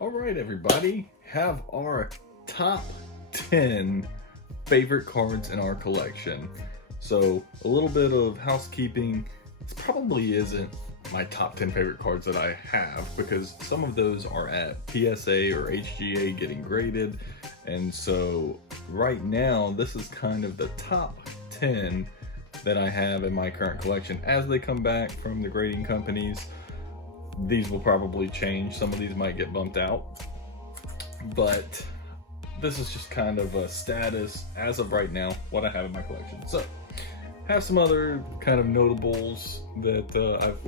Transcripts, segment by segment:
All right, everybody, have our top 10 favorite cards in our collection. So a little bit of housekeeping. This probably isn't my top 10 favorite cards that I have because some of those are at PSA or HGA getting graded. And so right now, this is kind of the top 10 that I have in my current collection. As they come back from the grading companies, these will probably change. Some of these might get bumped out, but this is just kind of a status as of right now, what I have in my collection. So have some other kind of notables that I've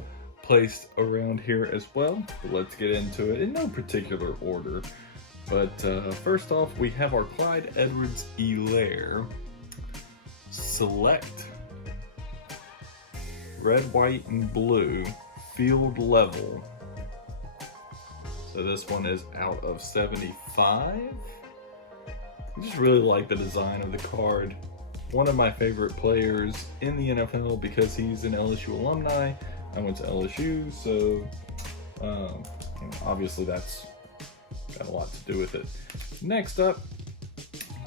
placed around here as well. But let's get into it in no particular order. But first off, we have our Clyde Edwards-Helaire Select Red, White, and Blue Field Level. So this one is out of 75. I just really like the design of the card. One of my favorite players in the NFL because he's an LSU alumni. I went to LSU, so obviously that's got a lot to do with it. Next up,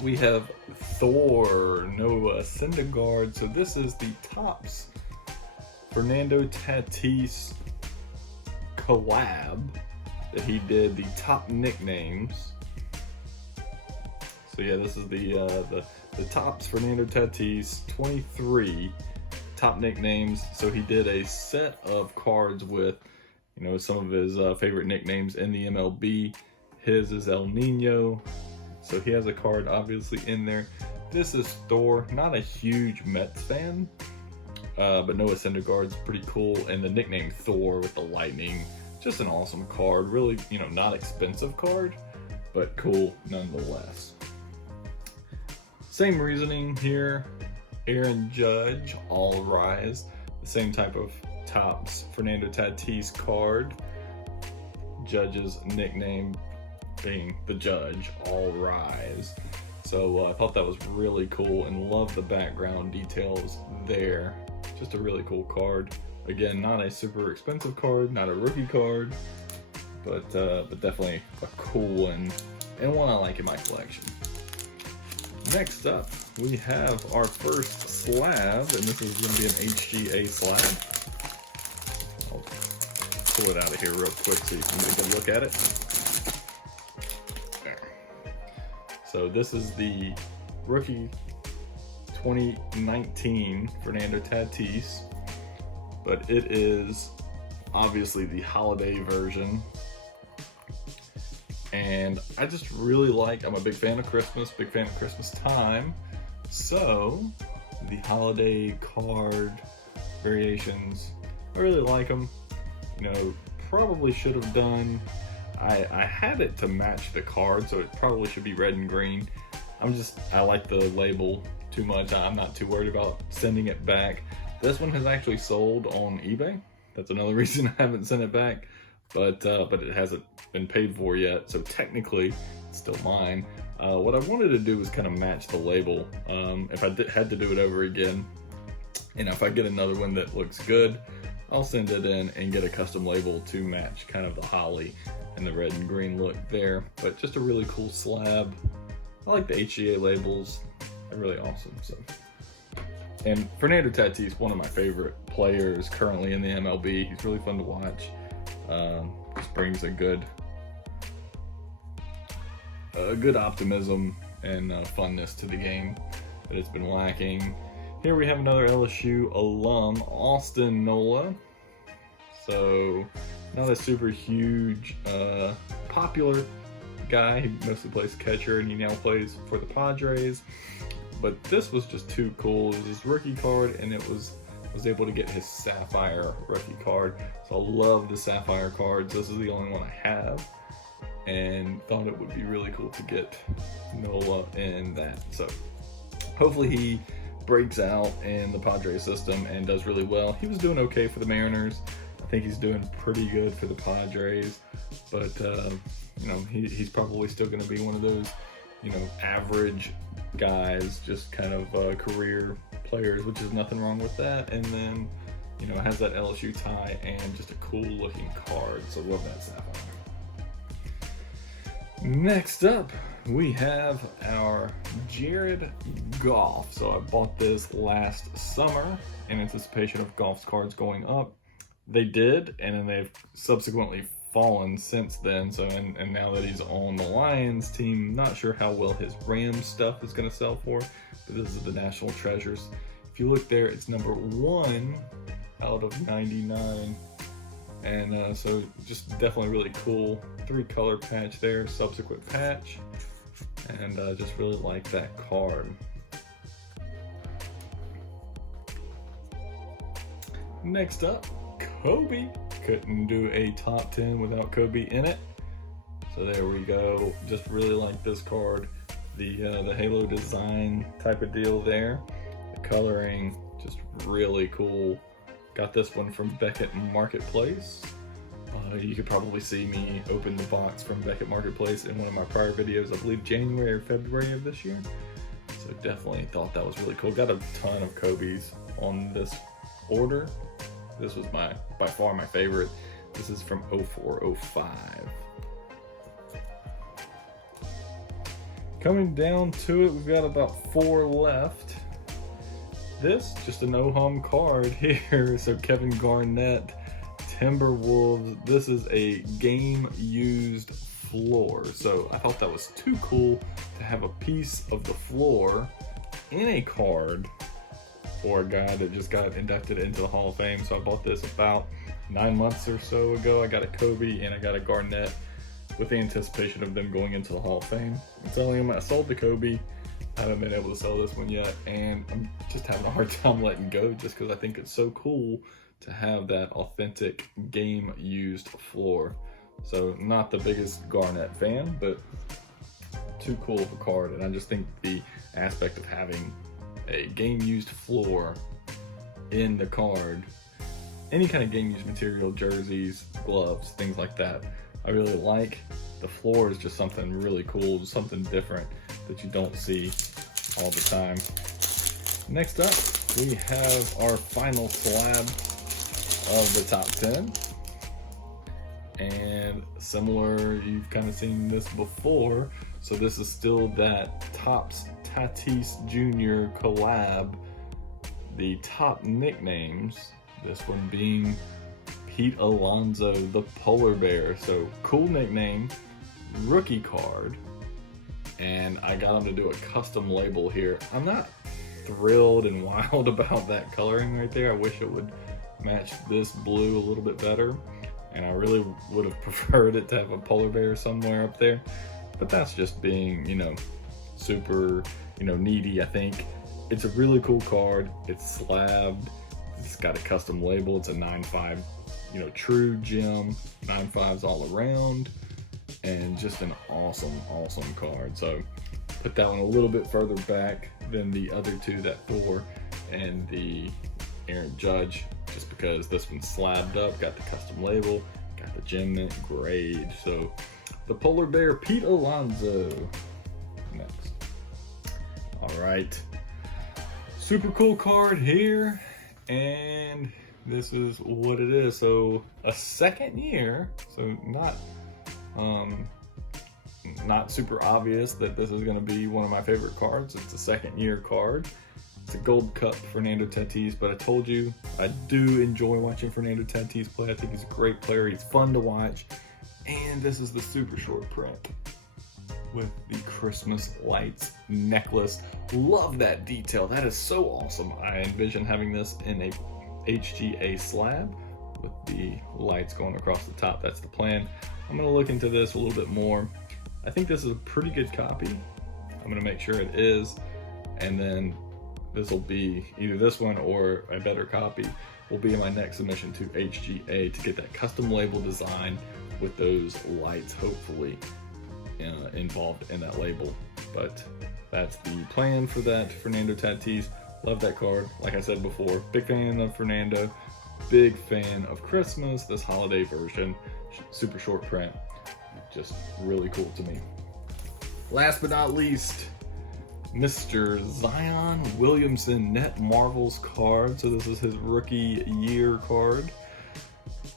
we have Thor, Nola, Cindergard. So this is the Topps Fernando Tatis collab that he did, the top nicknames. So yeah, this is the Topps Fernando Tatis 23 top nicknames. So he did a set of cards with, some of his favorite nicknames in the MLB. His is El Nino, so he has a card obviously in there. This is Thor. Not a huge Mets fan, but Noah Syndergaard's pretty cool, and the nickname Thor with the lightning, just an awesome card. Really, not expensive card, but cool nonetheless. Same reasoning here. Aaron Judge, All Rise, the same type of Topps Fernando Tatis card. Judge's nickname being the Judge, All Rise. So I thought that was really cool and love the background details there. Just a really cool card. Again, not a super expensive card, not a rookie card, but definitely a cool one and one I like in my collection. Next up, we have our first slab, and this is going to be an HGA slab. I'll pull it out of here real quick so you can take a look at it. There. So this is the rookie 2019 Fernando Tatis, but it is obviously the holiday version. And I just really I'm a big fan of Christmas, big fan of Christmas time. So the holiday card variations, I really like them. Probably should have done, I had it to match the card, so it probably should be red and green. I like the label too much. I'm not too worried about sending it back. This one has actually sold on eBay. That's another reason I haven't sent it back. But it hasn't been paid for yet, so technically it's still mine. What I wanted to do was kind of match the label. If I had to do it over again, and if I get another one that looks good, I'll send it in and get a custom label to match kind of the holly and the red and green look there. But just a really cool slab. I like the HGA labels. They're really awesome. So, and Fernando Tatis, one of my favorite players currently in the MLB. He's really fun to watch. Just brings a good optimism and funness to the game that it's been lacking. Here we have another LSU alum, Austin Nola. So not a super huge popular guy. He mostly plays catcher and he now plays for the Padres. But this was just too cool. It was his rookie card, and it was able to get his Sapphire rookie card. So I love the Sapphire cards. This is the only one I have, and thought it would be really cool to get Nola in that. So hopefully he breaks out in the Padres system and does really well. He was doing okay for the Mariners. I think he's doing pretty good for the Padres, but he's probably still going to be one of those average guys, just kind of career players, which is nothing wrong with that. And then it has that LSU tie and just a cool looking card. So love that Sapphire. Next up, we have our Jared Goff. So I bought this last summer in anticipation of Goff's cards going up. They did, and then they've subsequently fallen since then. So and now that he's on the Lions team, not sure how well his Rams stuff is going to sell for, but this is the National Treasures. If you look there, it's number 1 out of 99. And so just definitely really cool 3-color patch there, subsequent patch, and just really like that card. Next up, Kobe. Couldn't do a top 10 without Kobe in it. So there we go. Just really like this card. The halo design type of deal there. The coloring, just really cool. Got this one from Beckett Marketplace. You could probably see me open the box from Beckett Marketplace in one of my prior videos, I believe January or February of this year. So definitely thought that was really cool. Got a ton of Kobe's on this order. This was by far my favorite. This is from 04-05. Coming down to it, we've got about 4 left. This, just a no-hum card here. So Kevin Garnett, Timberwolves. This is a game-used floor. So I thought that was too cool to have a piece of the floor in a card for a guy that just got inducted into the Hall of Fame. So I bought this about 9 months or so ago. I got a Kobe and I got a Garnett with the anticipation of them going into the Hall of Fame. I'm telling him I sold the Kobe. I haven't been able to sell this one yet, and I'm just having a hard time letting go just because I think it's so cool to have that authentic game-used floor. So not the biggest Garnett fan, but too cool of a card, and I just think the aspect of having a game-used floor in the card, any kind of game-used material, jerseys, gloves, things like that, I really like. The floor is just something really cool, something different that you don't see all the time. Next up, we have our final slab of the top 10. And similar, you've kind of seen this before. So this is still that Topps Tatis Jr. collab. The top nicknames, this one being Pete Alonso, the polar bear. So cool nickname, rookie card, and I got him to do a custom label here. I'm not thrilled and wild about that coloring right there. I wish it would match this blue a little bit better, and I really would have preferred it to have a polar bear somewhere up there, but that's just being, super, needy. I think it's a really cool card. It's slabbed, it's got a custom label. It's a 9.5 true gem, 9.5s all around, and just an awesome card. So put that one a little bit further back than the other two, that Thor and the Aaron Judge, just because this one's slabbed up, got the custom label, got the gem mint grade. So the polar bear, Pete Alonso, next. All right, super cool card here, and this is what it is. So a second year, so not super obvious that this is going to be one of my favorite cards. It's a second year card. It's a Gold Cup Fernando Tatis, but I told you I do enjoy watching Fernando Tatis play. I think he's a great player. He's fun to watch. And this is the super short print with the Christmas lights necklace. Love that detail. That is so awesome. I envision having this in a HGA slab with the lights going across the top. That's the plan. I'm going to look into this a little bit more. I think this is a pretty good copy. I'm going to make sure it is, and then this will be either this one or a better copy will be in my next submission to HGA to get that custom label design with those lights hopefully involved in that label. But that's the plan for that Fernando Tatis. Love that card. Like I said before, big fan of Fernando, big fan of Christmas, this holiday version, super short print, just really cool to me. Last but not least, Mr. Zion Williamson Net Marvels card. So this is his rookie year card.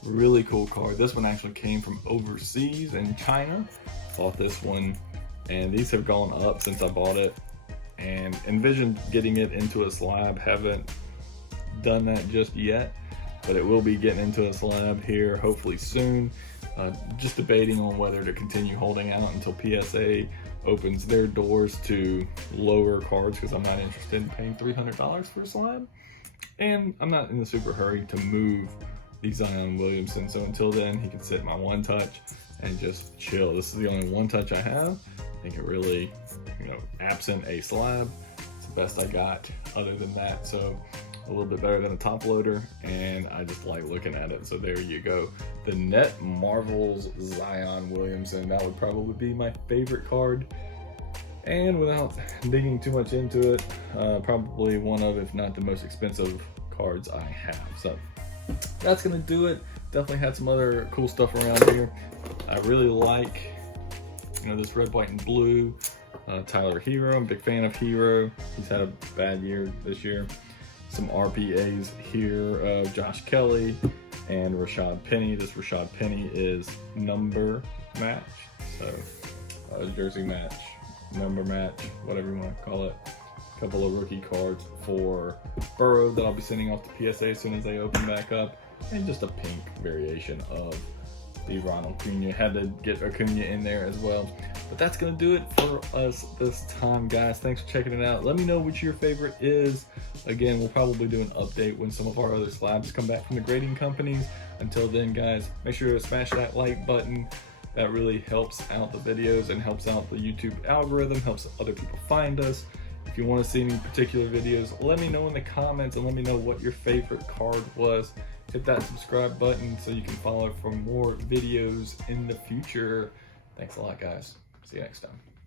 Really cool card. This one actually came from overseas in China. Bought this one, and these have gone up since I bought it, and envisioned getting it into a slab. Haven't done that just yet, but it will be getting into a slab here hopefully soon. Just debating on whether to continue holding out until PSA opens their doors to lower cards, because I'm not interested in paying $300 for a slab, and I'm not in a super hurry to move the Zion Williamson. So until then, he can sit my one touch and just chill. This is the only one touch I have. I think it really, absent a slab, it's the best I got other than that. So a little bit better than a top loader, and I just like looking at it. So there you go. The Net Marvels Zion Williamson. That would probably be my favorite card. And without digging too much into it, probably one of, if not the most expensive cards I have. So that's gonna do it. Definitely had some other cool stuff around here. I really like, this red, white, and blue. Tyler Hero. I'm a big fan of Hero. He's had a bad year this year. Some RPAs here of Josh Kelly and Rashad Penny. This Rashad Penny is number match, so jersey match, number match, whatever you want to call it. A couple of rookie cards for Burrow that I'll be sending off to PSA as soon as they open back up, and just a pink variation of the Ronald Acuna. Had to get Acuna in there as well. But that's going to do it for us this time, guys. Thanks for checking it out. Let me know which your favorite is. Again, we'll probably do an update when some of our other slabs come back from the grading companies. Until then, guys, make sure to smash that like button. That really helps out the videos and helps out the YouTube algorithm, helps other people find us. If you want to see any particular videos, let me know in the comments and let me know what your favorite card was. Hit that subscribe button so you can follow for more videos in the future. Thanks a lot, guys. See you next time.